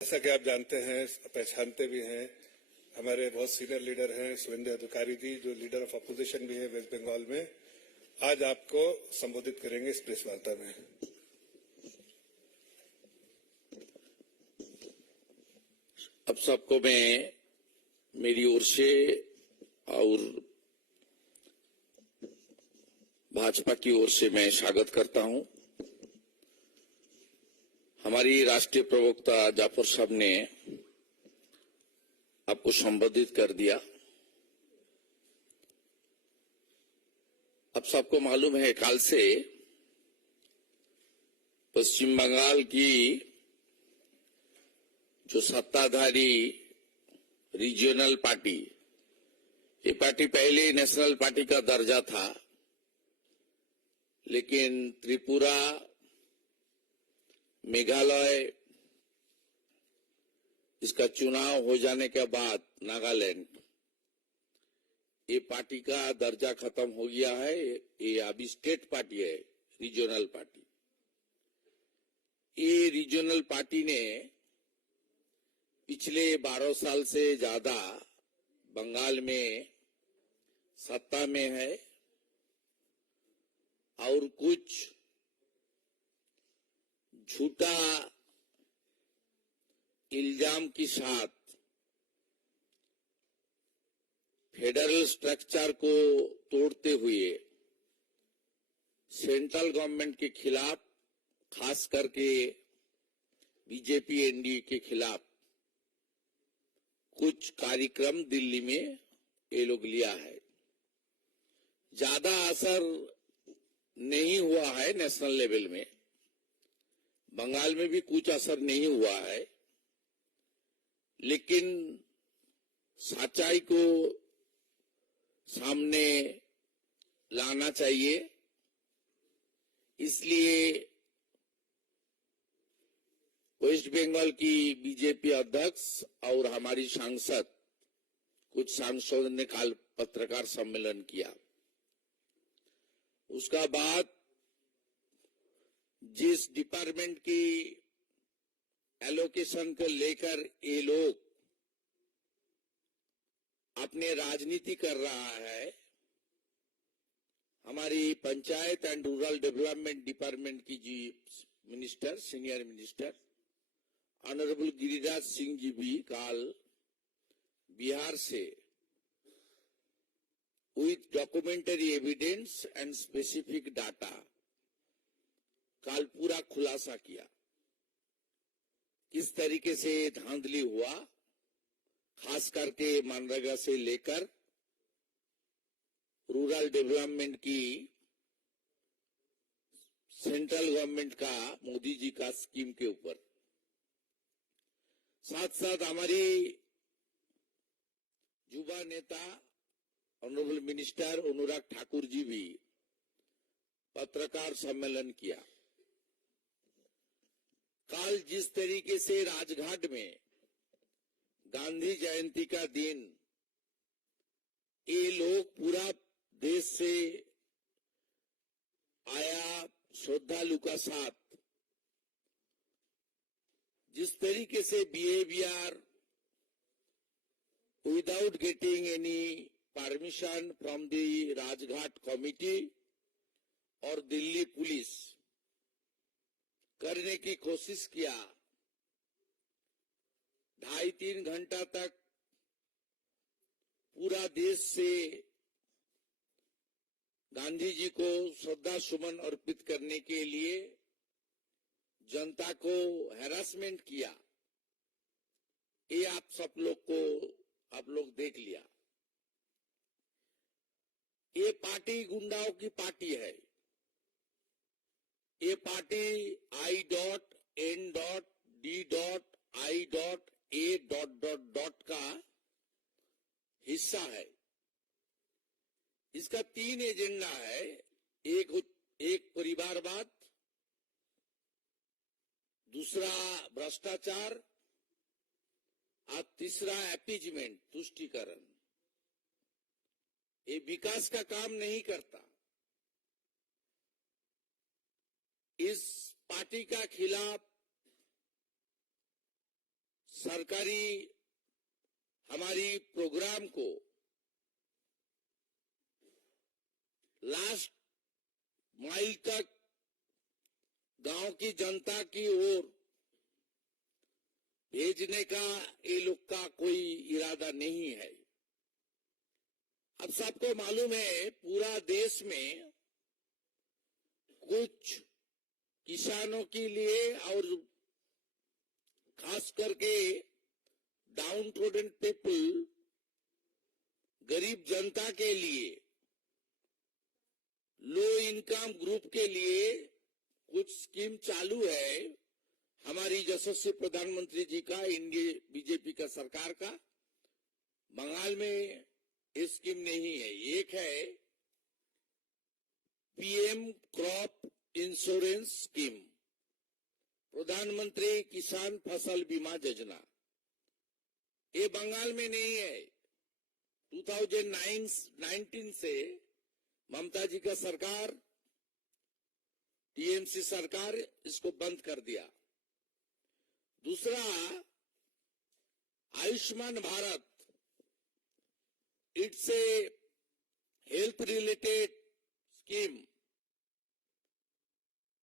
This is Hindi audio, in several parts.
जैसा कि आप जानते हैं, पहचानते भी हैं, हमारे बहुत सीनियर लीडर हैं शुभेंदु अधिकारी जी, जो लीडर ऑफ अपोजिशन भी है वेस्ट बंगाल में, आज आपको संबोधित करेंगे इस प्रेस वार्ता में। अब सबको मैं मेरी ओर से और भाजपा की ओर से मैं स्वागत करता हूं। हमारी राष्ट्रीय प्रवक्ता जाफर साहब ने आपको संबोधित कर दिया। अब सबको मालूम है, काल से पश्चिम बंगाल की जो सत्ताधारी रीजनल पार्टी, ये पार्टी पहले नेशनल पार्टी का दर्जा था, लेकिन त्रिपुरा, मेघालय, इसका चुनाव हो जाने के बाद नागालैंड, ये पार्टी का दर्जा खत्म हो गया है। ये अभी स्टेट पार्टी है, रीजनल पार्टी। ये रीजनल पार्टी ने पिछले 12 साल से ज्यादा बंगाल में सत्ता में है और कुछ झूठा इल्जाम के साथ फेडरल स्ट्रक्चर को तोड़ते हुए सेंट्रल गवर्नमेंट के खिलाफ, खास करके बीजेपी एनडीए के खिलाफ कुछ कार्यक्रम दिल्ली में ये लोग लिया है। ज्यादा असर नहीं हुआ है नेशनल लेवल में, बंगाल में भी कुछ असर नहीं हुआ है, लेकिन सच्चाई को सामने लाना चाहिए। इसलिए वेस्ट बंगाल की बीजेपी अध्यक्ष और हमारी सांसद, कुछ सांसदों ने कल पत्रकार सम्मेलन किया। उसका बाद जिस डिपार्टमेंट की एलोकेशन को लेकर ये लोग अपने राजनीति कर रहा है, हमारी panchayat and rural development department की जी minister, senior minister honourable Giriraj Singh ji भी कल बिहार से with documentary evidence and specific data कल पूरा खुलासा किया, किस तरीके से धांधली हुआ, खास करके मनरेगा से लेकर रूरल डेवलपमेंट की सेंट्रल गवर्नमेंट का, मोदी जी का स्कीम के ऊपर। साथ साथ हमारी युवा नेता ऑनरेबल मिनिस्टर अनुराग ठाकुर जी भी पत्रकार सम्मेलन किया। कल जिस तरीके से राजघाट में गांधी जयंती का दिन ये लोग पूरा देश से आया श्रद्धालु का साथ जिस तरीके से behaviour without getting any permission from the Rajghat committee और दिल्ली पुलिस करने की कोशिश किया, 2.5-3 घंटा तक पूरा देश से गांधी जी को श्रद्धा सुमन अर्पित करने के लिए जनता को हैरासमेंट किया। ये आप लोग देख लिया। ये पार्टी गुंडाओं की पार्टी है। ये पार्टी I.N.D.I.A. का हिस्सा है। इसका 3 एजेंडा है, एक परिवारवाद, दूसरा भ्रष्टाचार और तीसरा अपीजमेंट, तुष्टीकरण। ये विकास का काम नहीं करता। इस पार्टी का खिलाफ सरकारी हमारी प्रोग्राम को लास्ट माइल तक गांव की जनता की ओर भेजने का ये लोग का कोई इरादा नहीं है। अब सबको मालूम है पूरा देश में कुछ किसानों के लिए और खास करके डाउन ट्रोडन पीपल, गरीब जनता के लिए, लो इनकम ग्रुप के लिए कुछ स्कीम चालू है हमारी यशस्वी प्रधानमंत्री जी का, इंडिया बीजेपी का सरकार का। बंगाल में ये स्कीम नहीं है। एक है पीएम क्रॉप इंश्योरेंस स्कीम, प्रधानमंत्री किसान फसल बीमा योजना। ये बंगाल में नहीं है। 2019 से ममता जी का सरकार, टीएमसी सरकार इसको बंद कर दिया। दूसरा Ayushman Bharat, it's a health related scheme,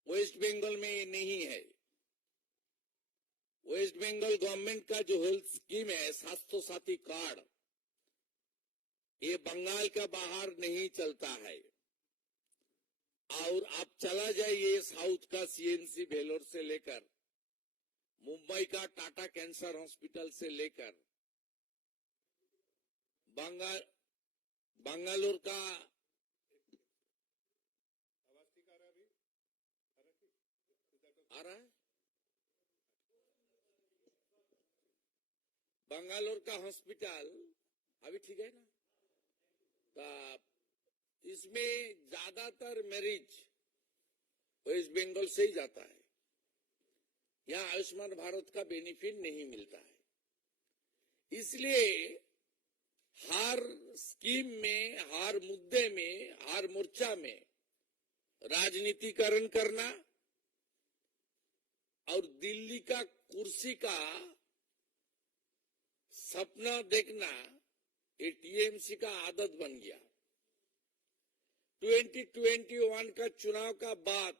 West Bengal में नहीं है। वेस्ट बंगाल गवर्नमेंट का जो हेल्थ स्कीम है, स्वास्थ्य साथी कार्ड, ये बंगाल का बाहर नहीं चलता है। और आप चला जाइए साउथ का सीएनसी भेलोर से लेकर, मुंबई का टाटा कैंसर हॉस्पिटल से लेकर, बंगालोर का आ रहा है, बंगालोर का हॉस्पिटल अभी ठीक है ना। तो इसमें ज्यादातर मरीज वेस्ट बंगाल से ही जाता है। यहाँ आयुष्मान भारत का बेनिफिट नहीं मिलता है। इसलिए हर स्कीम में, हर मुद्दे में, हर मोर्चा में राजनीतिकरण करना और दिल्ली का कुर्सी का सपना देखना, ये टीएमसी का आदत बन गया। 2021 का चुनाव का बाद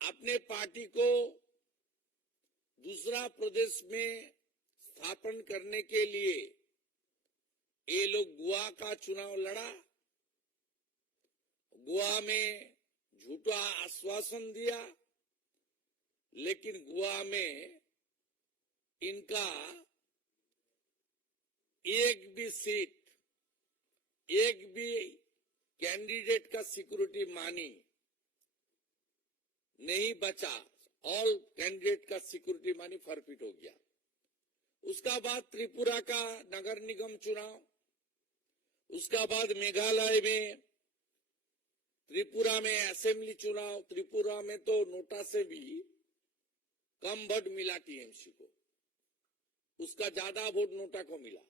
अपने पार्टी को दूसरा प्रदेश में स्थापन करने के लिए ये लोग गोवा का चुनाव लड़ा। गोवा में झूठा आश्वासन दिया, लेकिन गोवा में इनका एक भी सीट, एक भी कैंडिडेट का सिक्योरिटी मनी नहीं बचा। ऑल कैंडिडेट का सिक्योरिटी मनी फॉरफिट हो गया। उसका बाद त्रिपुरा का नगर निगम चुनाव, उसका बाद मेघालय में, त्रिपुरा में असेंबली चुनाव। त्रिपुरा में तो नोटा से भी कम वोट मिला टीएमसी को, उसका ज्यादा वोट नोटा को मिला।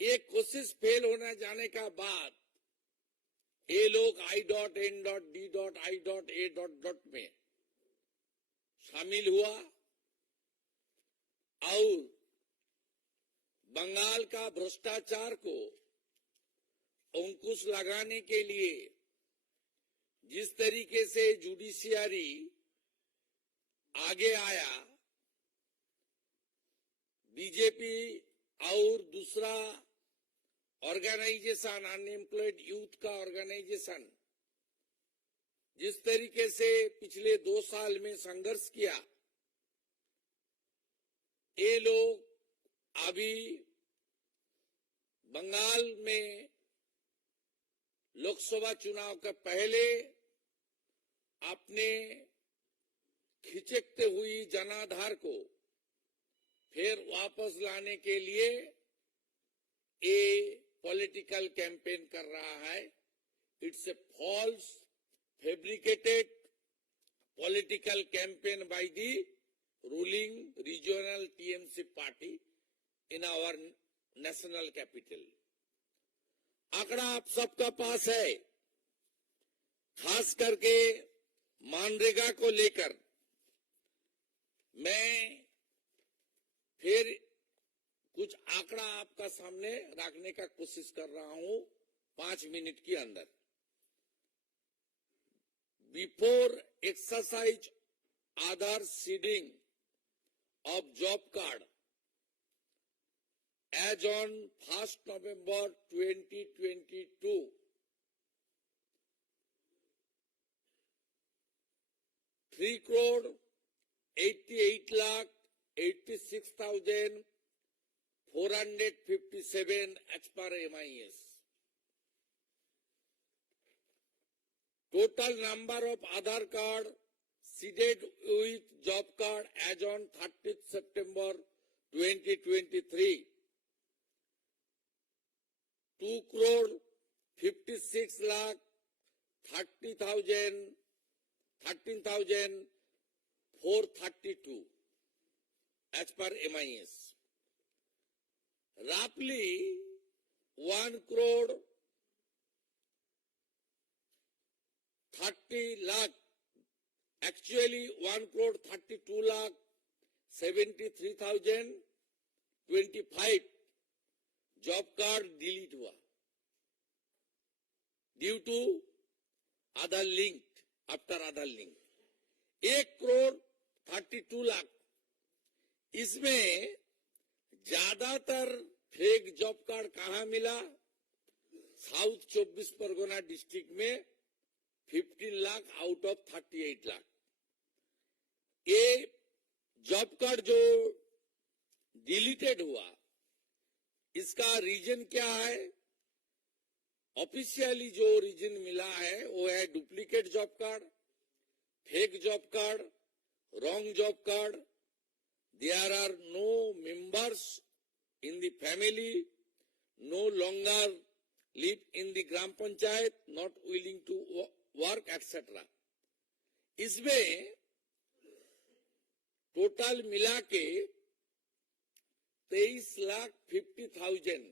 एक कोशिश फेल होने जाने का बाद ये लोग I.N.D.I.A. में शामिल हुआ और बंगाल का भ्रष्टाचार को अंकुश लगाने के लिए जिस तरीके से जुडिशियरी आगे आया, बीजेपी और दूसरा ऑर्गेनाइजेशन, अनएम्प्लॉयड यूथ का ऑर्गेनाइजेशन, जिस तरीके से पिछले 2 साल में संघर्ष किया, ये लोग अभी बंगाल में लोकसभा चुनाव के पहले अपने खिचकते हुई जनाधार को फिर वापस लाने के लिए ये पॉलिटिकल कैंपेन कर रहा है। It's a false fabricated political campaign by the ruling regional TMC party in our national capital. आंकड़ा आप सबका पास है। खास करके मनरेगा को लेकर मैं फिर कुछ आंकड़ा आपका सामने रखने का कोशिश कर रहा हूं 5 मिनट के अंदर। Before exercise Aadhaar seeding of job card as on 1st November 2022, 3,88,86,457 as per MIS. Total number of Aadhaar card seeded with job card as on 30th September 2023, 2,56,30,013,432 as per MIS. Roughly 1,30,00,000, actually 1,32,73,025 job card delete हुआ due to Aadhaar link, after Aadhaar link. 1,32,00,000, इसमें ज्यादातर फेक जॉब कार्ड कहां मिला? साउथ 24 परगना डिस्ट्रिक्ट में 15 लाख आउट ऑफ 38 लाख। ये जॉब कार्ड जो डिलीटेड हुआ, इसका रीजन क्या है? ऑफिशियली जो रीजन मिला है वो है duplicate job card, fake job card, wrong job card, there are no members in the family, no longer live in the gram panchayat, not willing to work etcetera. इसमें टोटल मिला के 23,50,000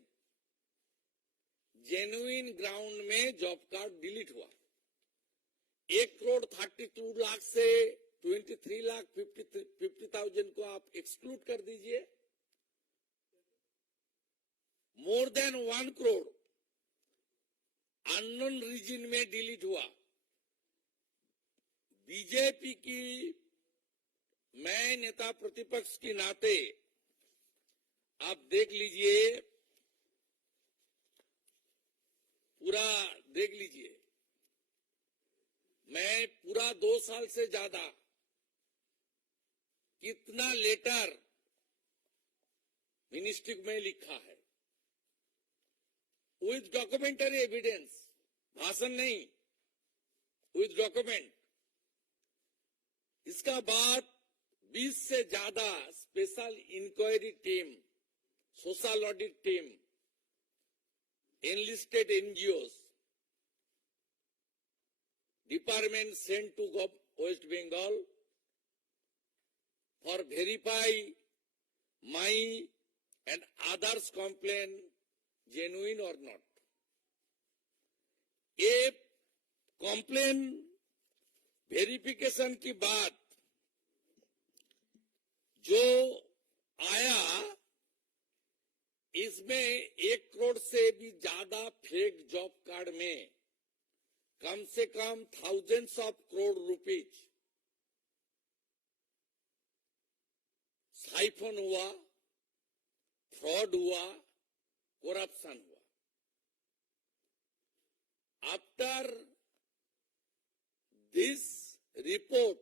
जेन्युइन ग्राउंड में जॉब कार्ड डिलीट हुआ। 1,32,00,000 से 23,50,000 को आप एक्सक्लूड कर दीजिए। More than 1 crore unknown reason में डिलीट हुआ। बीजेपी की मैं नेता प्रतिपक्ष के नाते आप देख लीजिए, पूरा देख लीजिए। मैं पूरा 2 साल से ज्यादा कितना लेटर मिनिस्ट्री में लिखा है विथ डॉक्यूमेंटरी एविडेंस, भाषण नहीं, विथ डॉक्यूमेंट। इसका बाद 20 से ज्यादा special inquiry team, social audit team, enlisted NGOs, department sent to West Bengal for verify my and others complaint genuine or not. ये complaint verification की बात जो आया, इसमें 1 करोड़ से भी ज्यादा फेक जॉब कार्ड में कम से कम thousands of crore rupees siphon हुआ, फ्रॉड हुआ, करप्शन हुआ। After this report,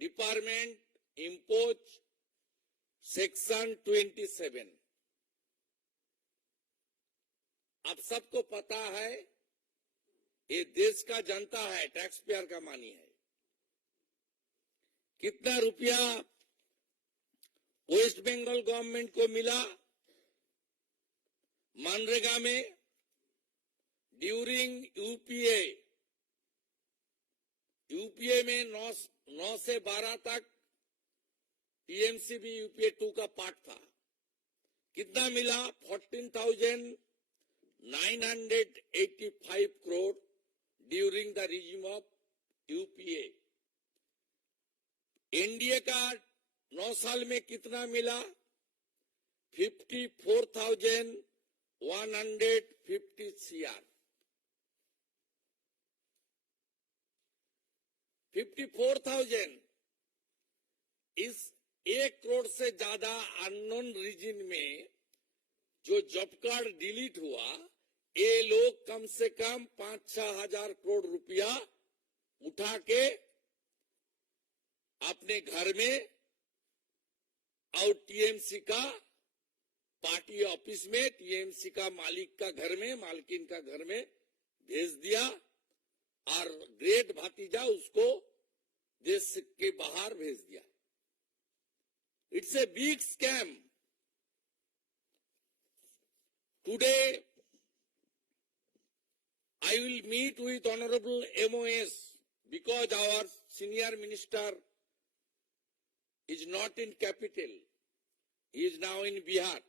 department impose section 27। आप सबको पता है, ये देश का जनता है, टैक्स पेयर का मानी है। कितना रुपया वेस्ट बंगाल गवर्नमेंट को मिला मनरेगा में ड्यूरिंग यूपीए में 9 से 12 तक टीएमसीबी यूपीए 2 का पार्ट था। कितना मिला? 14,985 crore during the regime of UPA. NDA का 9 साल में कितना मिला? 54,150 CR। 54,000। इस 1 करोड़ से ज्यादा अननोन रीजन में जो जॉब कार्ड डिलीट हुआ, ये लोग कम से कम 5-6 हजार करोड़ रुपया उठा के अपने घर में और टीएमसी का पार्टी ऑफिस में, टीएमसी का मालिक का घर में, मालकिन का घर में भेज दिया और ग्रेट भतीजा उसको देश के बाहर भेज दिया। It's a big scam. Today, I will meet with Honorable MOS because our senior minister is not in capital. He is now in Bihar.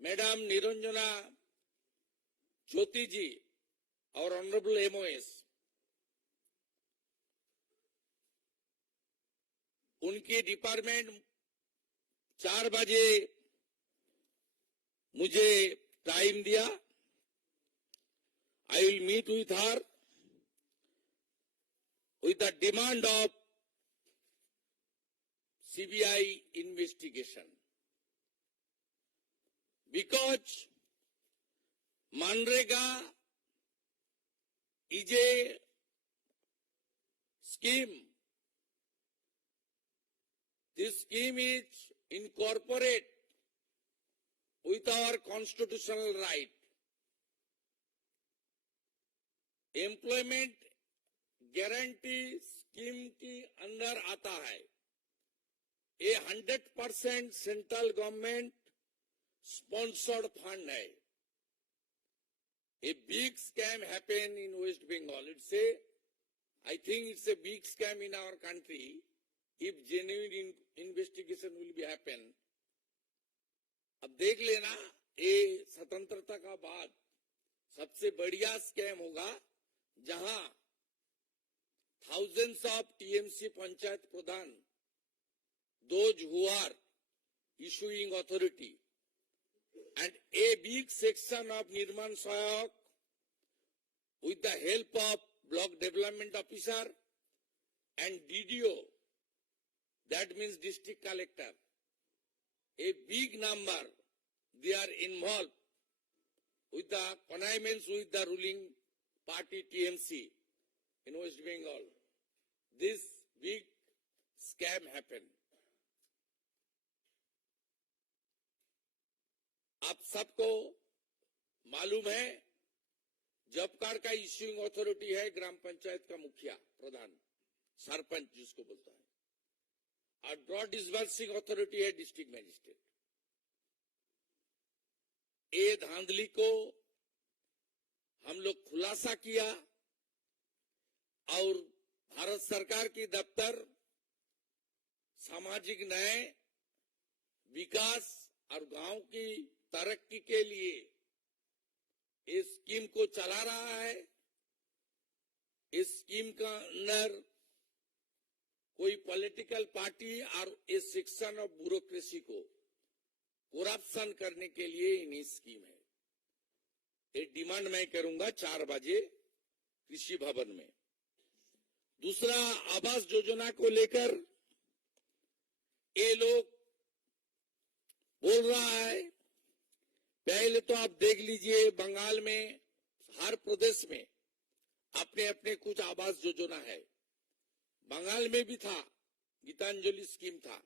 Madam Niranjana Jyoti ji, our Honorable MOS, उनके डिपार्टमेंट 4 बजे मुझे टाइम दिया। I will meet with her with the demand of CBI investigation, because Manrega is a scheme. This scheme is incorporate with our constitutional right. Employment guarantee scheme के अंदर आता है। ये 100% सेंट्रल गवर्नमेंट स्पॉन्सर्ड फंड है। A big scam happened in West Bengal. I think it's a big scam in our country. If genuine investigation will be happen. अब देख लेना, ये स्वतंत्रता का बाद सबसे बढ़िया स्कैम होगा, जहां thousands of TMC panchayat Pradhan, those who are issuing authority, and a big section of Nirman Sayak with the help of block development officer and DDO, that means district collector, a big number, they are involved with the connivance with the ruling party TMC in West Bengal. This big scam happened. आप सबको मालूम है, जॉब कार्ड का इश्यूइंग अथॉरिटी है ग्राम पंचायत का मुखिया, प्रधान, सरपंच जिसको बोलता है, और ड्रॉ डिसबर्सिंग अथॉरिटी है डिस्ट्रिक्ट मजिस्ट्रेट। ये धांधली को हम लोग खुलासा किया और भारत सरकार की दफ्तर सामाजिक न्याय, विकास और गांव की तरक्की के लिए इस स्कीम को चला रहा है। इस स्कीम का अंदर कोई पॉलिटिकल पार्टी और इस सेक्शन ऑफ ब्यूरोक्रेसी को करप्शन करने के लिए इन्हीं स्कीम है। एक डिमांड मैं करूंगा 4 बजे कृषि भवन में। दूसरा, आवास योजना को लेकर ये लोग बोल रहा है, पहले तो आप देख लीजिए, बंगाल में हर प्रदेश में अपने अपने कुछ आवास योजना है। बंगाल में भी था, गीतांजलि स्कीम था,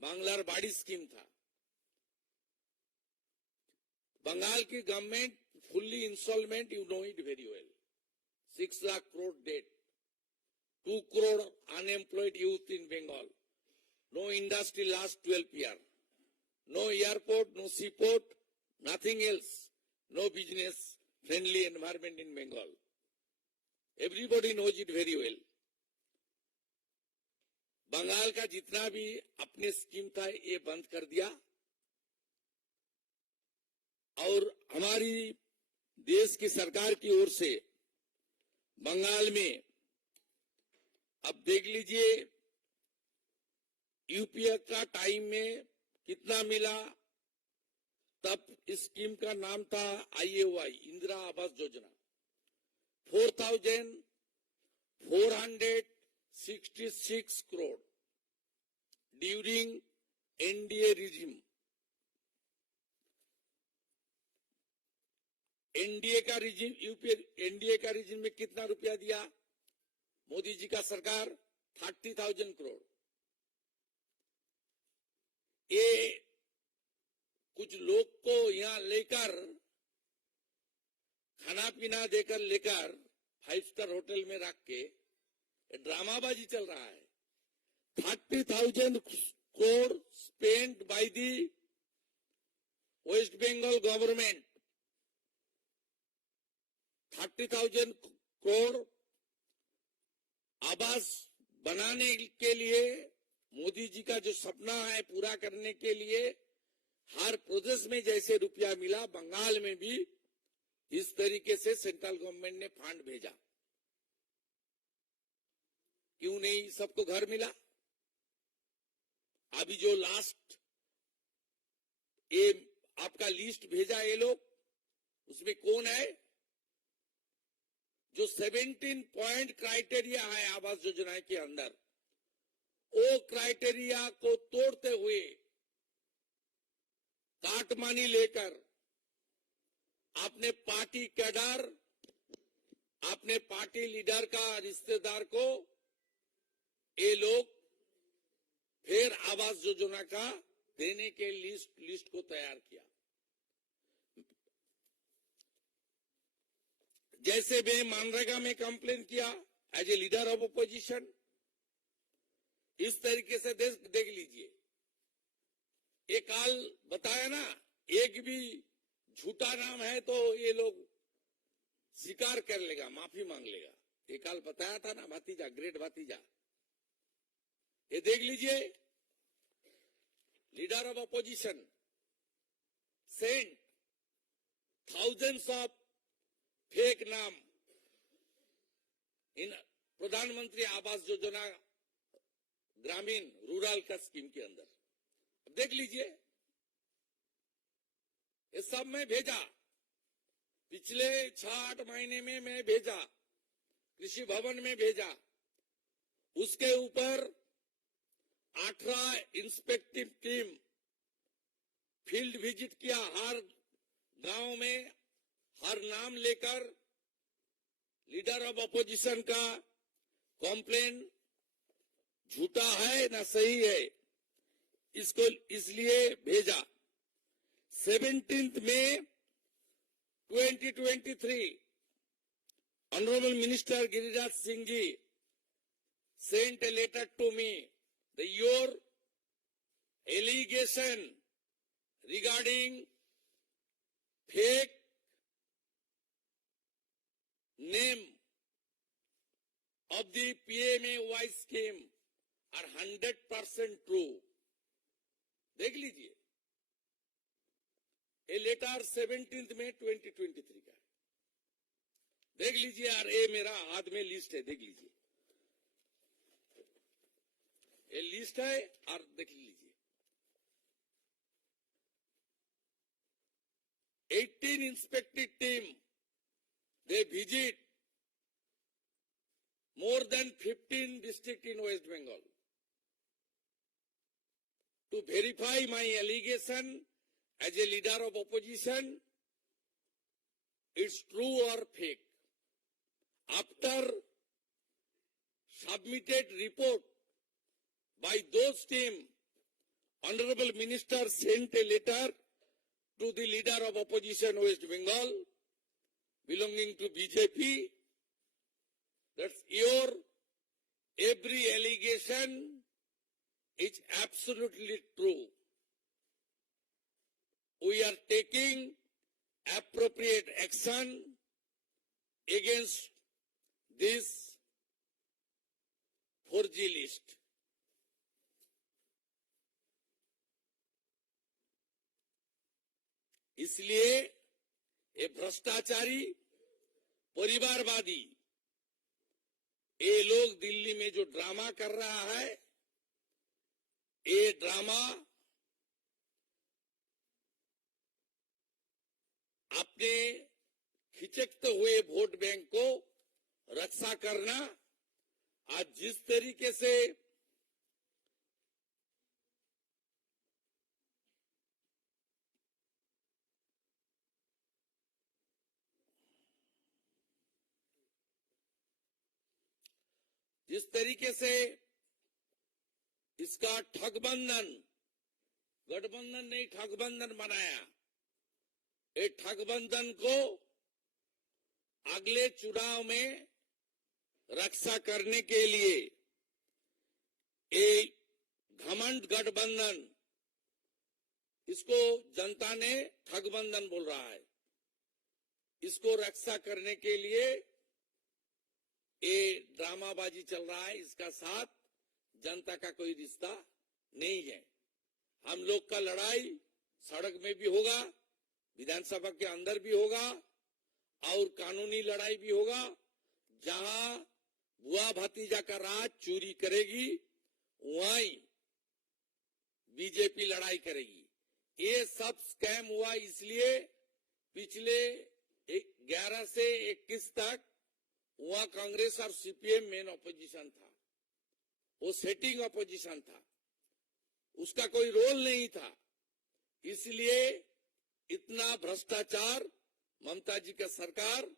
बांग्लार बाड़ी स्कीम था। बंगाल की government fully instalment, you know it very well, 6 lakh crore debt, 2 crore unemployed youth in Bengal, no industry last 12 years, no airport, no seaport, nothing else, no business friendly environment in Bengal. Everybody knows it very well. Bengal का जितना भी अपने स्कीम था ये बंद कर दिया और हमारी देश की सरकार की ओर से बंगाल में अब देख लीजिए यूपीए का टाइम में कितना मिला। तब इस स्कीम का नाम था IAY, Indira Awas Yojana. 4,466 crore during NDA regime. NDA का रिजिम, यूपीए एनडीए का रिजिम में कितना रुपया दिया मोदी जी का सरकार? 30,000 करोड़। ये कुछ लोग को यहां लेकर खाना पीना देकर लेकर 5 स्टार होटल में रख के ड्रामाबाजी चल रहा है। 30,000 crore spent by the West Bengal government. 30,000 crore आवास बनाने के लिए मोदी जी का जो सपना है पूरा करने के लिए हर प्रदेश में जैसे रुपया मिला, बंगाल में भी इस तरीके से सेंट्रल गवर्नमेंट ने फंड भेजा। क्यों नहीं सबको घर मिला? अभी जो लास्ट ये आपका लिस्ट भेजा ये लोग, उसमें कौन है? जो 17 पॉइंट क्राइटेरिया है आवास योजना के अंदर, वो क्राइटेरिया को तोड़ते हुए काटमानी लेकर अपने पार्टी कैडर, अपने पार्टी लीडर का रिश्तेदार को ये लोग फिर आवास योजना का देने के लिस्ट को तैयार किया। जैसे मैं मनरेगा में कंप्लेन किया as a leader of opposition, इस तरीके से देख लीजिए। ये काल बताया ना, एक भी झूठा नाम है तो ये लोग स्वीकार कर लेगा, माफी मांग लेगा। ये काल बताया था ना, भतीजा, ग्रेट भतीजा। ये देख लीजिए, leader of opposition sent thousands of fake नाम इन प्रधानमंत्री आवास योजना ग्रामीण रूरल का स्कीम के अंदर। अब देख लीजिए, ये सब मैं भेजा, पिछले 6-8 महीने में मैं भेजा, कृषि भवन में भेजा। उसके ऊपर 18 इंस्पेक्टिव टीम फील्ड विजिट किया, हर गांव में हर नाम लेकर लीडर ऑफ अपोजिशन का कॉम्प्लेन झूठा है ना सही है, इसको इसलिए भेजा। 17 मई 2023 honourable minister Giriraj Singh ji sent a letter to me that your allegation regarding fake name of the PMAY scheme are 100% true। देख लीजिए, ये लेटर 17 मई 2023 का है। देख लीजिए यार, ये मेरा हाथ में लिस्ट है, देख लीजिए, ये लिस्ट है और देख लीजिए। 18 इंस्पेक्टिव team they visit more than 15 districts in West Bengal to verify my allegation as a leader of opposition, it's true or fake. After submitted report by those team, Honorable Minister sent a letter to the leader of opposition West Bengal belonging to BJP, that's your every allegation is absolutely true. We are taking appropriate action against this forgery list। इसलिए ये भ्रष्टाचारी, परिवारवादी ये लोग दिल्ली में जो ड्रामा कर रहा है, ये ड्रामा अपने खिचकते हुए वोट बैंक को रक्षा करना, आज जिस तरीके से इसका गठबंधन नहीं ठगबंधन बनाया, ये ठगबंधन को अगले चुनाव में रक्षा करने के लिए एक घमंड गठबंधन, इसको जनता ने ठगबंधन बोल रहा है, इसको रक्षा करने के लिए ये ड्रामाबाजी चल रहा है। इसका साथ जनता का कोई रिश्ता नहीं है। हम लोग का लड़ाई सड़क में भी होगा, विधानसभा के अंदर भी होगा और कानूनी लड़ाई भी होगा। जहां बुआ भतीजा का राज चोरी करेगी, वहीं बीजेपी लड़ाई करेगी। ये सब स्कैम हुआ इसलिए पिछले 11 से 21 तक वहां कांग्रेस और सीपीएम मेन ऑपोजिशन था, वो सेटिंग ऑपोजिशन था, उसका कोई रोल नहीं था। इसलिए इतना भ्रष्टाचार ममता जी का सरकार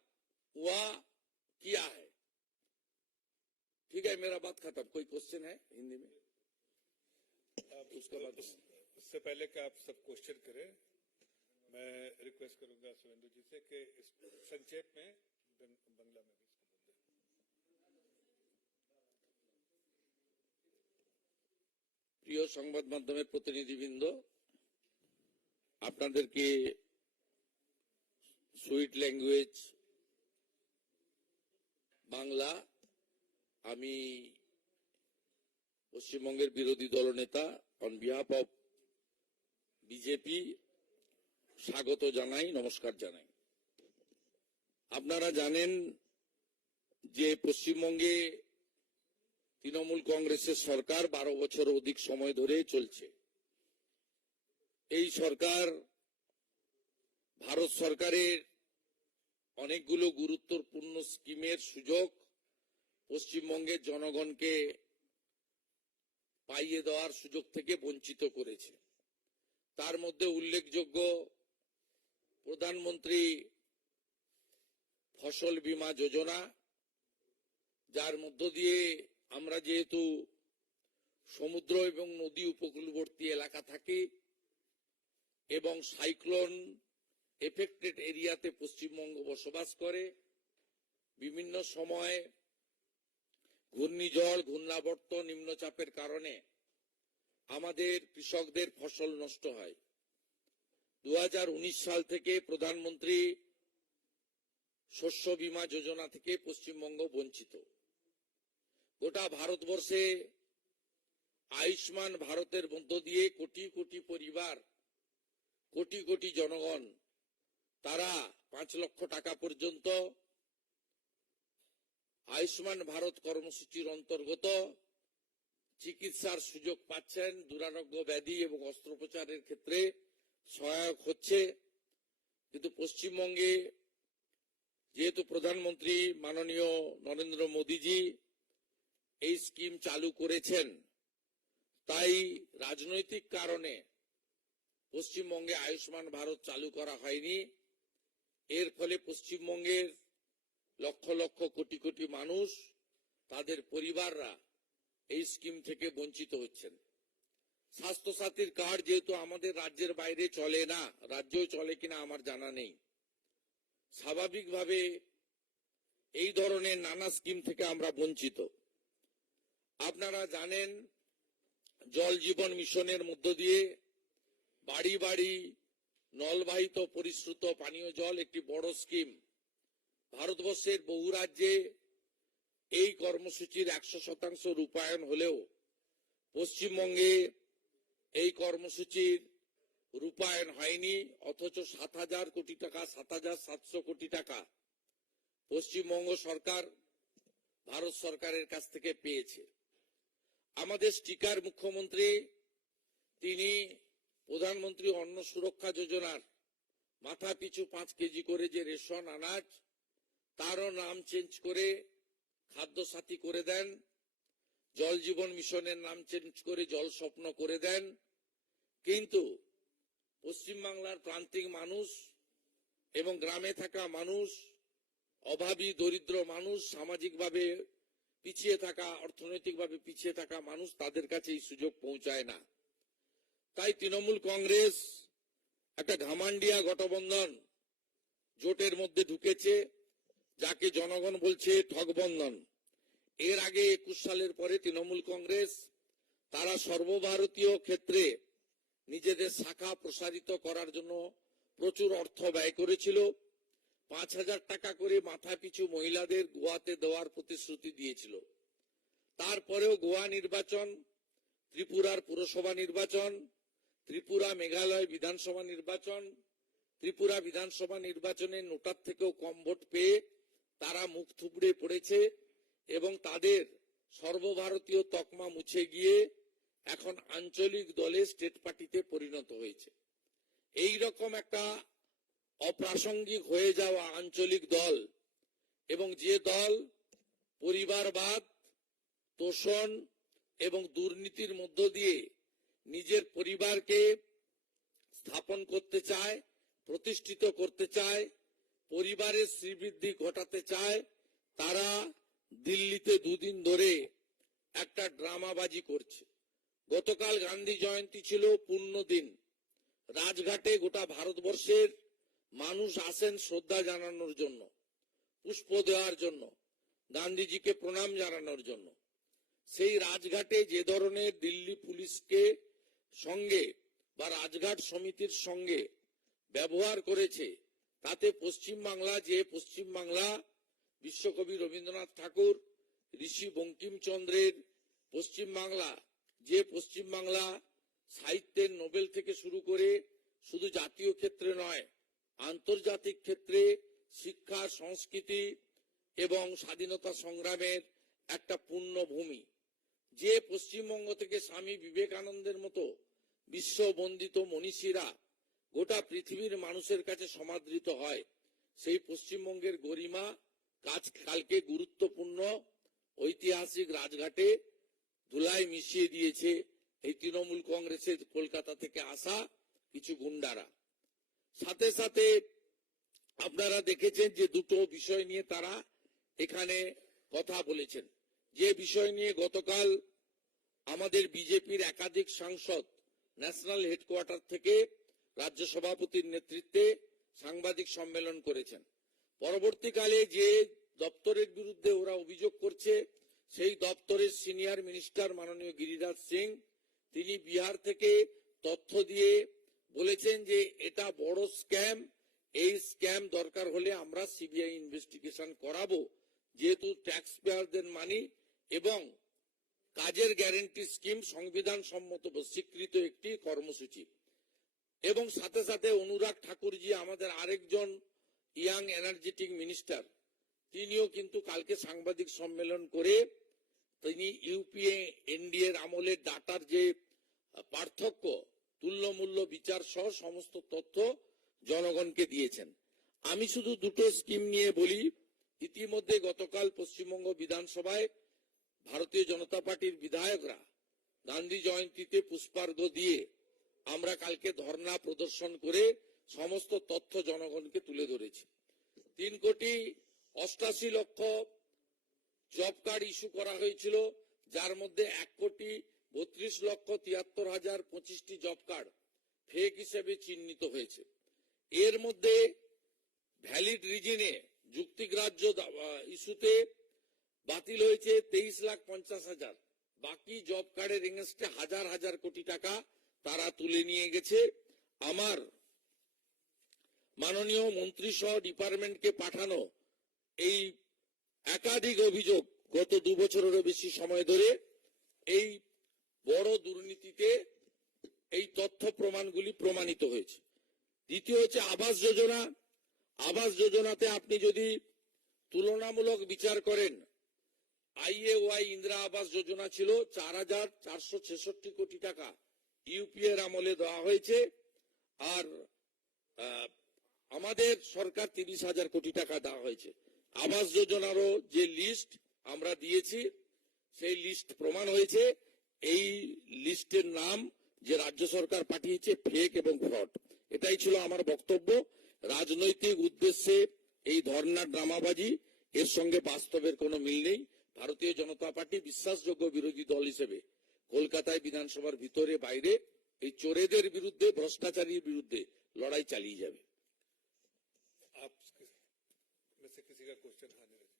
वहां किया है। ठीक है, मेरा बात खत्म। कोई क्वेश्चन है हिंदी में? उसका बाद उससे पहले कि आप सब क्वेश्चन करें, मैं रिक्वेस्ट करूंगा सुवेंदु जी से कि इस संक्षेप में बांग्ला में भी প্রিয় সংবাদ মাধ্যমের প্রতিনিধিবৃন্দ, আপনাদেরকে সুইট ল্যাঙ্গুয়েজ বাংলা আমি পশ্চিমবঙ্গের বিরোধী দলনেতা অন বিহাফ অফ বিজেপি স্বাগত জানাই, নমস্কার জানাই। আপনারা জানেন যে পশ্চিমবঙ্গে তৃণমূল কংগ্রেসের সরকার 12 বছর অধিক সময় ধরে চলছে। এই সরকার ভারত সরকারের অনেকগুলো গুরুত্বপূর্ণ স্কিমের সুযোগ পশ্চিমবঙ্গের জনগণকে পাইয়ে দেওয়ার সুযোগ থেকে বঞ্চিত করেছে। তার মধ্যে উল্লেখযোগ্য প্রধানমন্ত্রী ফসল বীমা যোজনা, যার মধ্য দিয়ে আমরা যেহেতু সমুদ্র এবং নদী উপকূলবর্তী এলাকা থাকি এবং সাইক্লোন এফেক্টেড এরিয়াতে পশ্চিমবঙ্গ বসবাস করে, বিভিন্ন সময় ঘূর্ণিঝড়, ঘূর্ণাবর্ত, নিম্নচাপের কারণে আমাদের কৃষকদের ফসল নষ্ট হয়। 2019 সাল থেকে প্রধানমন্ত্রী শস্য বীমা যোজনা থেকে পশ্চিমবঙ্গ বঞ্চিত। গোটা ভারতবর্ষে আয়ুষ্মান ভারতের মধ্য দিয়ে কোটি কোটি পরিবার, কোটি কোটি জনগণ, তারা 5 লক্ষ টাকা পর্যন্ত আয়ুষ্মান ভারত কর্মসূচির অন্তর্গত চিকিৎসার সুযোগ পাচ্ছেন। দুরারোগ্য ব্যাধি এবং অস্ত্রোপচারের ক্ষেত্রে সহায়ক হচ্ছে। কিন্তু পশ্চিমবঙ্গে যেহেতু প্রধানমন্ত্রী মাননীয় নরেন্দ্র মোদীজি এই স্কিম চালু করেছেন, তাই রাজনৈতিক কারণে পশ্চিমবঙ্গে আয়ুষ্মান ভারত চালু করা হয়নি। এর ফলে পশ্চিমবঙ্গের লক্ষ লক্ষ কোটি কোটি মানুষ, তাদের পরিবাররা এই স্কিম থেকে বঞ্চিত হচ্ছেন। স্বাস্থ্যসাথীর কার্ড যেহেতু আমাদের রাজ্যের বাইরে চলে না, রাজ্যেও চলে কিনা আমার জানা নেই, স্বাভাবিকভাবে এই ধরনের নানা স্কিম থেকে আমরা বঞ্চিত। আপনারা জানেন জল জীবন মিশনের মধ্য দিয়ে বাড়ি বাড়ি নলবাহিত পরিশ্রুত পানীয় জল একটি বড় স্কিম। ভারতবর্ষের বহু রাজ্যে এই কর্মসূচির 100% রূপায়ণ হলেও পশ্চিমবঙ্গে এই কর্মসূচির রূপায়ণ হয়নি। অথচ 7,000 কোটি টাকা, 7,700 কোটি টাকা পশ্চিমবঙ্গ সরকার ভারত সরকারের কাছ থেকে পেয়েছে। আমাদের স্টিকার মুখ্যমন্ত্রী তিনি প্রধানমন্ত্রী অন্ন সুরক্ষা যোজনার মাথা পিছু 5 কেজি করে যে রেশন আনাজ তারও নাম চেঞ্জ করে খাদ্য সাথী করে দেন, জল জীবন মিশনের নাম চেঞ্জ করে জল স্বপ্ন করে দেন। কিন্তু পশ্চিমবাংলার প্রান্তিক মানুষ এবং গ্রামে থাকা মানুষ, অভাবী দরিদ্র মানুষ, সামাজিকভাবে পিছিয়ে থাকা, অর্থনৈতিকভাবে পিছিয়ে থাকা মানুষ, তাদের কাছে এই সুযোগ পৌঁছায় না। তাই তৃণমূল কংগ্রেস একটা ঘামান্ডিয়া গঠবন্ধন জোটের মধ্যে ঢুকেছে, যাকে জনগণ বলছে ঠগবন্ধন। এর আগে 21 সালের পরে তৃণমূল কংগ্রেস তারা সর্বভারতীয় ক্ষেত্রে নিজেদের শাখা প্রসারিত করার জন্য প্রচুর অর্থ ব্যয় করেছিল। 5,000 টাকা করে মাথা পিছু মহিলাদের গোয়াতে দেওয়ার প্রতিশ্রুতি দিয়েছিল। তারপরেও গোয়া নির্বাচন, ত্রিপুরার পুরসভা নির্বাচন, ত্রিপুরা মেঘালয় বিধানসভা নির্বাচন, ত্রিপুরা বিধানসভা নির্বাচনে নোটার থেকেও কম ভোট পেয়ে তারা মুখ থুবড়ে পড়েছে এবং তাদের সর্বভারতীয় তকমা মুছে গিয়ে এখন আঞ্চলিক দলে স্টেট পার্টিতে পরিণত হয়েছে। এই রকম একটা অপ্রাসঙ্গিক হয়ে যাওয়া আঞ্চলিক দল এবং যে দল পরিবারবাদ, তোষণ এবং দুর্নীতির মধ্য দিয়ে নিজের পরিবারকে স্থাপন করতে চায়, প্রতিষ্ঠিত করতে চায়, পরিবারের শ্রীবৃদ্ধি ঘটাতে চায়, তারা দিল্লিতে দুদিন ধরে একটা ড্রামাবাজি করছে। গতকাল গান্ধী জয়ন্তী ছিল, পূর্ণ দিন। রাজঘাটে গোটা ভারতবর্ষের মানুষ আসেন শ্রদ্ধা জানানোর জন্য, পুষ্প দেওয়ার জন্য, গান্ধীজিকে প্রণাম জানানোর জন্য। সেই রাজঘাটে যে ধরনের দিল্লি পুলিশকে সঙ্গে বা রাজঘাট সমিতির সঙ্গে ব্যবহার করেছে, তাতে পশ্চিমবাংলা, যে পশ্চিমবাংলা বিশ্বকবি রবীন্দ্রনাথ ঠাকুর, ঋষি বঙ্কিমচন্দ্রের পশ্চিমবাংলা, যে পশ্চিমবাংলা সাহিত্যের নোবেল থেকে শুরু করে শুধু জাতীয় ক্ষেত্রে নয়, আন্তর্জাতিক ক্ষেত্রে শিক্ষা, সংস্কৃতি এবং স্বাধীনতা সংগ্রামের একটা পূর্ণভূমি, যে পশ্চিমবঙ্গ থেকে স্বামী বিবেকানন্দের মতো বিশ্ববন্দিত মনীষীরা গোটা পৃথিবীর মানুষের কাছে সমাদৃত হয়, সেই পশ্চিমবঙ্গের গরিমা কালকে গুরুত্বপূর্ণ ঐতিহাসিক রাজঘাটে ধুলায় মিশিয়ে দিয়েছে এই তৃণমূল কংগ্রেসের কলকাতা থেকে আসা কিছু গুন্ডারা। সাথে সাথে আপনারা দেখেছেন যে দুটো বিষয় নিয়ে তারা এখানে কথা বলেছেন। যে বিষয় নিয়ে গতকাল আমাদের বিজেপির একাধিক সাংসদ ন্যাশনাল হেডকোয়ার্টার থেকে রাজ্য সভাপতির নেতৃত্বে সাংবাদিক সম্মেলন করেছেন। পরবর্তীকালে যে দপ্তরের বিরুদ্ধে ওরা অভিযোগ করছে, সেই দপ্তরের সিনিয়র মিনিস্টার মাননীয় গিরিরাজ সিং, তিনি বিহার থেকে তথ্য দিয়ে বলেছেন যে এটা বড় স্ক্যাম, এই স্ক্যাম দরকার হলে আমরা সিবিআই ইনভেস্টিগেশন করাবো, যেহেতু ট্যাক্স পেয়ারদের মানি এবং কাজের গ্যারান্টি স্কিম সংবিধান সম্মত স্বীকৃত একটি কর্মসূচি। এবং সাথে সাথে অনুরাগ ঠাকুরজি, আমাদের আরেকজন ইয়াং এনার্জেটিক মিনিস্টার, তিনিও কিন্তু কালকে সাংবাদিক সম্মেলন করে তিনি ইউপিএ এনডিএর আমলের ডাটার যে পার্থক্য, তুল্যমূল্য বিচার সহ সমস্ত তথ্য জনগণকে দিয়েছেন। আমি শুধু দুটো স্কিম নিয়ে বলি। ইতিমধ্যে গতকাল পশ্চিমবঙ্গ বিধানসভায় ভারতীয় জনতা পার্টির বিধায়করা গান্ধী জয়ন্তীতে পুষ্পার্ঘ্য দিয়ে আমরা কালকে ধর্ণা প্রদর্শন করে সমস্ত তথ্য জনগণকে তুলে ধরেছি। 3,88,00,000 জব কার্ড ইস্যু করা হয়েছিল, যার মধ্যে 1,32,73,025টি জব কার্ড ফেক হিসেবে চিহ্নিত হয়েছে। এর মধ্যে ভ্যালিড রিজনে যুক্তিগ্রাহ্য ইস্যুতে বাতিল হয়েছে 23,50,000। বাকি জব কার্ডের এগেইনস্টে হাজার হাজার কোটি টাকা তারা তুলে নিয়ে গেছে। আমার মাননীয় মন্ত্রী সহ ডিপার্টমেন্টকে পাঠানো এই একাধিক অভিযোগ গত 2 বছরেরও বেশি সময় ধরে এই বড় দুর্নীতিতে এই তথ্য প্রমাণগুলি প্রমাণিত হয়েছে। দ্বিতীয় হচ্ছে আবাস যোজনা। আবাস যোজনাতে আপনি যদি তুলনামূলক বিচার করেন, আইএওয়াই ইন্দিরা আবাস যোজনা ছিল 4,466 কোটি টাকা ইউপিএ এর আমলে দেওয়া হয়েছে, আর আমাদের সরকার 30,000 কোটি টাকা দেওয়া হয়েছে। আবাস যোজনারও যে লিস্ট আমরা দিয়েছি সেই লিস্ট প্রমাণ হয়েছে, এই লিস্টের নাম যে রাজ্য সরকার পাঠিয়েছে ফেক এবং ফ্রড। এটাই ছিল আমার বক্তব্য। রাজনৈতিক উদ্দেশ্যে এই ধর্ণা ড্রামাবাজি, এর সঙ্গে বাস্তবের কোনো মিল নেই। ভারতীয় জনতা পার্টি বিশ্বাসযোগ্য বিরোধী দল হিসেবে কলকাতায় বিধানসভার ভিতরে বাইরে এই চোরেদের বিরুদ্ধে, ভ্রষ্টাচারীর বিরুদ্ধে লড়াই চালিয়ে যাবে। आप में से किसी का क्वेश्चन? हाँ नीरज।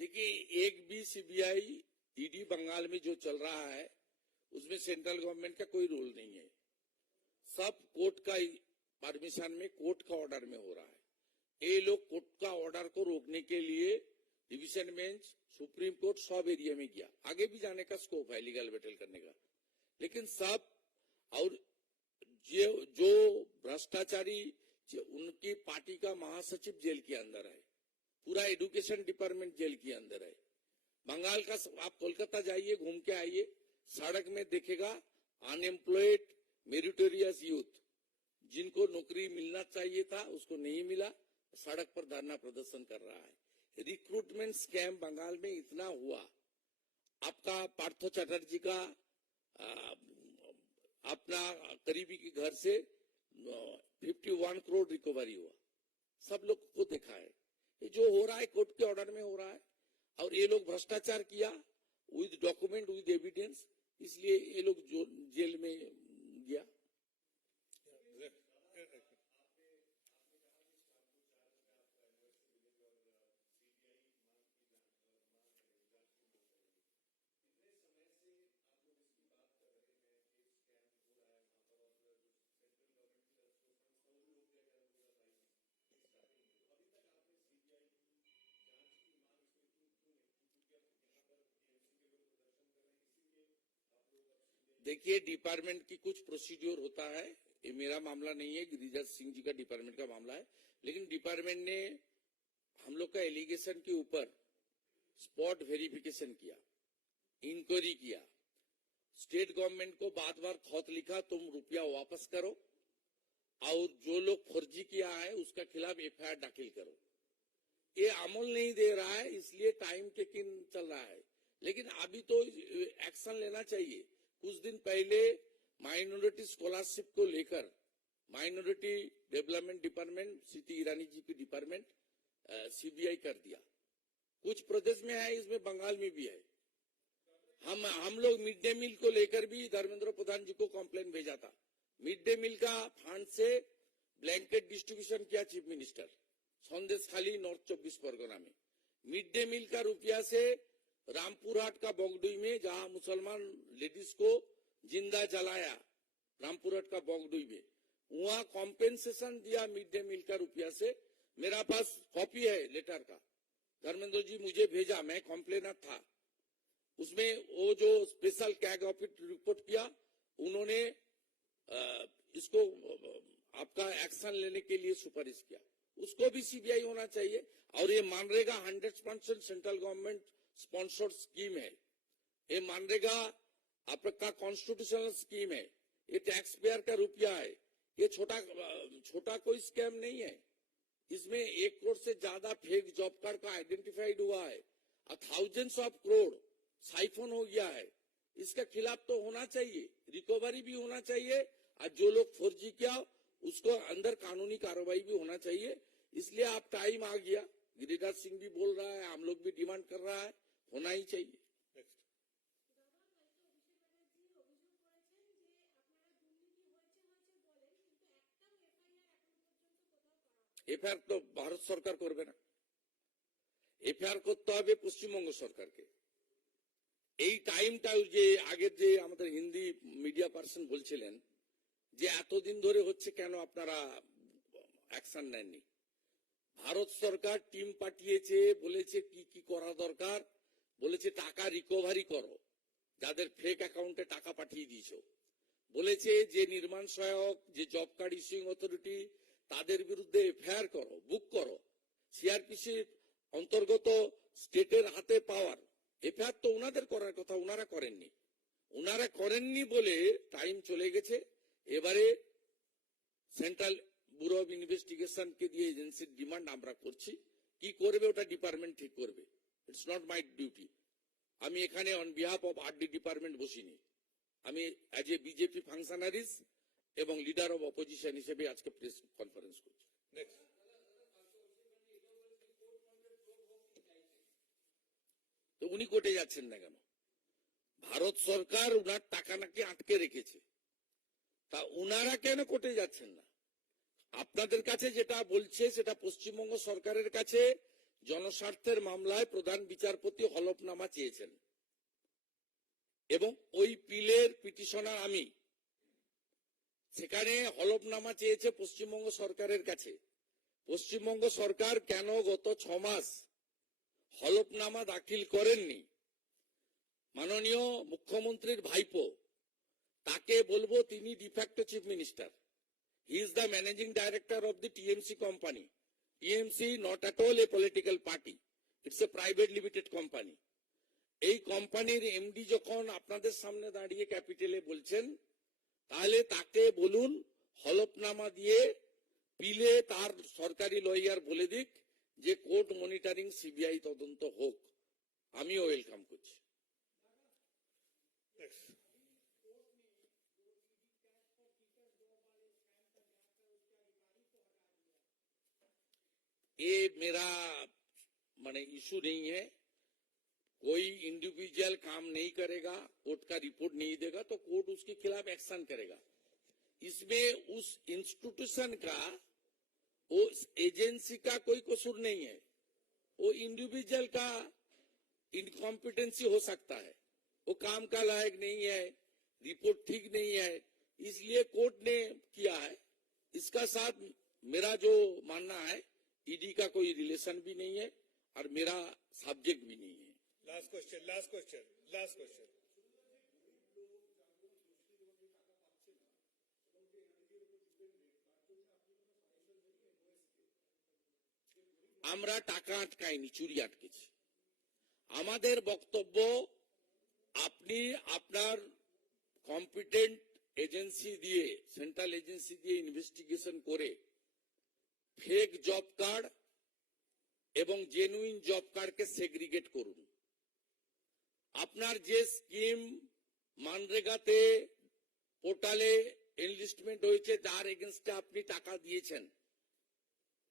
देखिए, एक भी सीबीआई ईडी बंगाल में जो चल रहा है उसमें सेंट्रल गवर्नमेंट का कोई रोल नहीं है। सब कोर्ट का परमिशन में, कोर्ट का ऑर्डर में हो रहा है। ये लोग कोर्ट का ऑर्डर को रोकने के लिए डिवीजन बेंच, सुप्रीम कोर्ट सब एरिया में गया। आगे भी जाने का स्कोप है लीगल बैटल करने का, लेकिन सब और जो भ्रष्टाचारी, उनकी पार्टी का महासचिव जेल के अंदर है, पूरा एजुकेशन डिपार्टमेंट जेल के अंदर है। बंगाल का आप कोलकाता जाइए, घूम के आइए, सड़क में देखेगा अनएम्प्लॉयड मेरिटोरियस यूथ, जिनको नौकरी मिलना चाहिए था उसको नहीं मिला, सड़क पर धरना प्रदर्शन कर रहा है। रिक्रूटमेंट स्कैम बंगाल में इतना हुआ। आपका पार्थ चटर्जी का अपना करीबी के घर से 51 करोड़ रिकवरी हुआ, सब लोग को देखा है। ये जो हो रहा है कोर्ट के ऑर्डर में हो रहा है, और ये लोग भ्रष्टाचार किया विद डॉक्यूमेंट, विद एविडेंस, इसलिए ये लोग जो जेल में गया। देखिए, डिपार्टमेंट की कुछ प्रोसीड्योर होता है, ये मेरा मामला नहीं है, गिरिराज सिंह जी का डिपार्टमेंट का मामला है। लेकिन डिपार्टमेंट ने हम लोग का एलिगेशन के ऊपर स्पॉट वेरिफिकेशन किया, इंक्वायरी किया, स्टेट गवर्नमेंट को बार बार खत लिखा तुम रुपया वापस करो, और जो लोग फर्जी किया है उसका खिलाफ एफआईआर दाखिल करो। ये अमल नहीं दे रहा है, इसलिए टाइम टेकिंग चल रहा है। लेकिन अभी तो एक्शन लेना चाहिए। कुछ दिन पहले माइनॉरिटी स्कॉलरशिप को लेकर minority development department, Smriti Irani ji की डिपार्टमेंट सीबीआई कर दिया। कुछ प्रदेश में है, इसमें बंगाल में भी है। हम लोग मिड डे मील को लेकर भी धर्मेंद्र प्रधान जी को कंप्लेन भेजा था। मिड डे मील का फंड से ब्लैंकेट डिस्ट्रीब्यूशन किया चीफ मिनिस्टर, संदेश खाली नॉर्थ 24 परगना में। मिड डे मील का रुपया से रामपुर हाट का बगडुई में, जहां मुसलमान लेडीज को जिंदा जलाया, रामपुर हाट का बगडुई में, वहां कॉम्पेंसेशन दिया मिड डे मील का रुपया से। मेरा पास कॉपी है लेटर का, धर्मेंद्र जी मुझे भेजा, मैं कंप्लेनर था। उसमें वो जो स्पेशल कैग ऑफिस रिपोर्ट किया, उन्होंने इसको आपका एक्शन लेने के लिए सुपारिश किया। उसको भी सीबीआई होना चाहिए। और ये MNREGA 100% central government sponsored scheme है। ये मनरेगा आपका कॉन्स्टिट्यूशनल स्कीम है, ये टैक्स पेयर का रुपया है। ये छोटा कोई स्कैम नहीं है। इसमें 1 करोड़ से ज्यादा फेक जॉब कार्ड का आइडेंटिफाइड हुआ है, थाउजेंड्स ऑफ करोड़ साइफन हो गया है। इसका खिलाफ तो होना चाहिए, रिकवरी भी होना चाहिए, और जो लोग फर्जी किया उसको अंदर कानूनी कार्रवाई भी होना चाहिए। इसलिए आप टाइम आ गया, गिरिराज सिंह भी बोल रहा है, हम लोग भी डिमांड कर रहा है, होना ही चाहिए। এফআইআর তো ভারত সরকার করবে না, এফআইআর করতে হবে পশ্চিমবঙ্গ সরকারকে। এই টাইমটা যে আগের যে আমাদের হিন্দি মিডিয়া পার্সন বলছিলেন যে এতদিন ধরে হচ্ছে, কেন আপনারা অ্যাকশন নেননি? ভারত সরকার টিম পাঠিয়েছে, বলেছে কি কি করা দরকার, বলেছে টাকা রিকভারি করো। যাদের ফেক অ্যাকাউন্টে টাকা পাঠিয়ে দিয়েছো। বলেছে যে নির্মাণ সহায়ক, যে জব কার্ড ইস্যুইং অথরিটি, তাদের বিরুদ্ধে এফআইআর করো, বুক করো। সিআরপিসির অন্তর্গত স্টেটের হাতে পাওয়ার, এফআইআর তো ওনাদের করার কথা, ওনারা করেননি। ওনারা করেননি বলে টাইম চলে গেছে। এবারে সেন্ট্রাল ব্যুরো অফ ইনভেস্টিগেশন কে দিয়ে এজেন্সির ডিমান্ড আমরা করছি। কি করবে ওটা ডিপার্টমেন্ট ঠিক করবে, ইটস নট মাই ডিউটি। আমি এখানে on behalf of RD department বসিনি, আমি অ্যাজ এ বিজেপি ফাংশনারিজ এবং লিডার অফ অপোজিশন হিসেবে আজকে প্রেস কনফারেন্স করছি। Next. তো উনি কোর্টে যাচ্ছেন না কেন? ভারত সরকার উনার টাকা নাকি আটকে রেখেছে, তা উনারা কেন কোর্টে যাচ্ছেন না? আপনাদের কাছে যেটা বলছে সেটা পশ্চিমবঙ্গ সরকারের কাছে জনস্বার্থের মামলায় প্রধান বিচারপতি হলফনামা চেয়েছেন এবং ওই পিলের পিটিশনার আমি। সেখানে হলফনামা চেয়েছে পশ্চিমবঙ্গ সরকারের কাছে। পশ্চিমবঙ্গ সরকার কেন গত 6 মাস হলফনামা দাখিল করেননি? মাননীয় মুখ্যমন্ত্রীর ভাইপো, তাকে বলবো, তিনি de facto chief minister, he is the managing director of the TMC company. TMC not at all a political party, it's a private limited company. এই কোম্পানির এমডি যখন আপনাদের সামনে দাঁড়িয়ে ক্যাপিটালে বলছেন, তাহলে তাকে বলুন হলফনামা দিয়ে পিলে তার সরকারি লয়ার বলে দিক যে কোর্ট মনিটরিং সিবিআই তদন্ত হোক। আমিও ওয়েলকাম করছি। Next. ये मेरा माने इशू नहीं है। कोई इंडिविजुअल काम नहीं करेगा, कोर्ट का रिपोर्ट नहीं देगा तो कोर्ट उसके खिलाफ एक्शन करेगा। इसमें उस इंस्टीट्यूशन का, उस एजेंसी का कोई कसूर नहीं है। वो इंडिविजुअल का इनकॉम्पिटेंसी हो सकता है, वो काम का लायक नहीं है, रिपोर्ट ठीक नहीं है, इसलिए कोर्ट ने किया है। इसका साथ मेरा जो मानना है, ईडी का कोई रिलेशन भी नहीं है और मेरा सब्जेक्ट भी नहीं है। Last question. Last question. Last question. আমরা টাকা আটকাইনি, চুরি আটকেছি। আমাদের বক্তব্য, আপনি আপনার কম্পিটেন্ট এজেন্সি দিয়ে, সেন্ট্রাল এজেন্সি দিয়ে ইনভেস্টিগেশন করে ফেক জব কার্ড এবং জেনুইন জব কার্ডকে সেগ্রিগেট করুন। আপনার যে স্কিম মানরেগাতে পোর্টালে এনলিস্টমেন্ট হয়েছে, যার এগেনস্টে আপনি টাকা দিয়েছেন,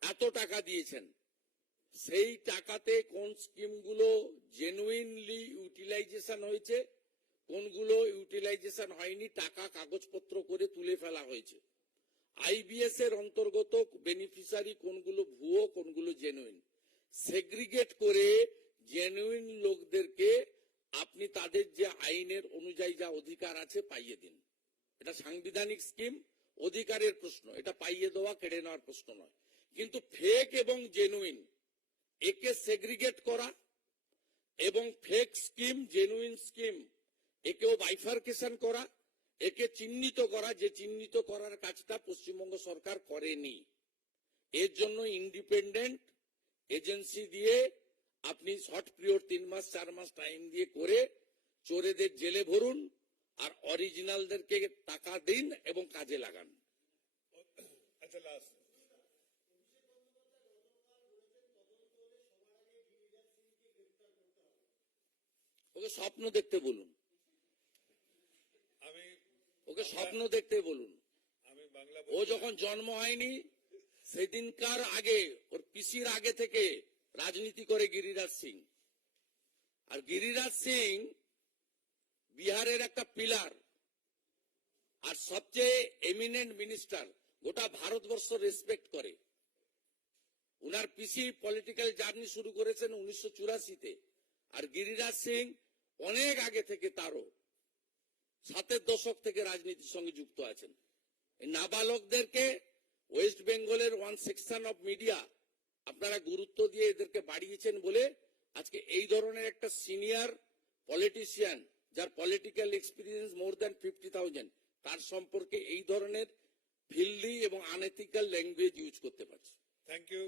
এত টাকা দিয়েছেন, সেই টাকাতে কোন স্কিমগুলো জেনুইনলি ইউটিলাইজেশন হয়েছে, কোনগুলো ইউটিলাইজেশন হয়নি, টাকা কাগজপত্র করে তুলে ফেলা হয়েছে, আইবিএস এর অন্তর্গত বেনিফিশিয়ারি কোনগুলো ভুয়ো, কোনগুলো জেনুইন, সেগ্রিগেট করে জেনুইন লোকদেরকে আপনি তাদের যে আইনের অনুযায়ী যা অধিকার আছে পাইয়ে দিন। এটা সাংবিধানিক স্কিম, অধিকারের প্রশ্ন, এটা পাইয়ে দেওয়া, কেড়ে নেওয়ার প্রশ্ন নয়। কিন্তু ফেক এবং জেনুইন একে সেগ্রিগেট করা এবং ফেক স্কিম জেনুইন স্কিম একেও বাইফার্কেশন করা, একে চিহ্নিত করা, যে চিহ্নিত করার কাজটা পশ্চিমবঙ্গ সরকার করেনি। এর জন্য ইন্ডিপেন্ডেন্ট এজেন্সি দিয়ে আপনি শর্ট পিরিয়ড 3 মাস 4 মাস টাইম দিয়ে করে চোরেদের জেলে ভরুন আর অরিজিনালদেরকে টাকা দিন এবং কাজে লাগান। আচ্ছা, লাস্ট। ওকে স্বপ্ন দেখতে বলুন, আমি ওকে স্বপ্ন দেখতে বলুন। আমি বাংলা ও যখন জন্ম হয়নি সেদিনকার আগে, ওর পিসির আগে থেকে রাজনীতি করে গিরিরাজ সিং। আর গিরিরাজ সিং বিহারের একটা পিলার আর সবচেয়ে এমিনেন্ট মিনিস্টার, গোটা ভারতবর্ষ রেসপেক্ট করে। উনার পিসি পলিটিক্যাল জার্নি শুরু করেছেন 1984-তে, আর গিরিরাজ সিং অনেক আগে থেকে, তারও 7-এর দশক থেকে রাজনীতির সঙ্গে যুক্ত আছেন। এই নাবালকদেরকে ওয়েস্ট বেঙ্গলের ওয়ান সেকশন অফ মিডিয়া আপনারা গুরুত্ব দিয়ে এদেরকে বাড়িয়েছেন বলে আজকে এই ধরনের একটা সিনিয়র পলিটিশিয়ান যার পলিটিক্যাল এক্সপিরিয়েন্স মোর দ্যান 50,000 তার সম্পর্কে এই ধরনের ফিল্ডি এবং আনএথিক্যাল ল্যাঙ্গুয়েজ ইউজ করতে পারছে। Thank you.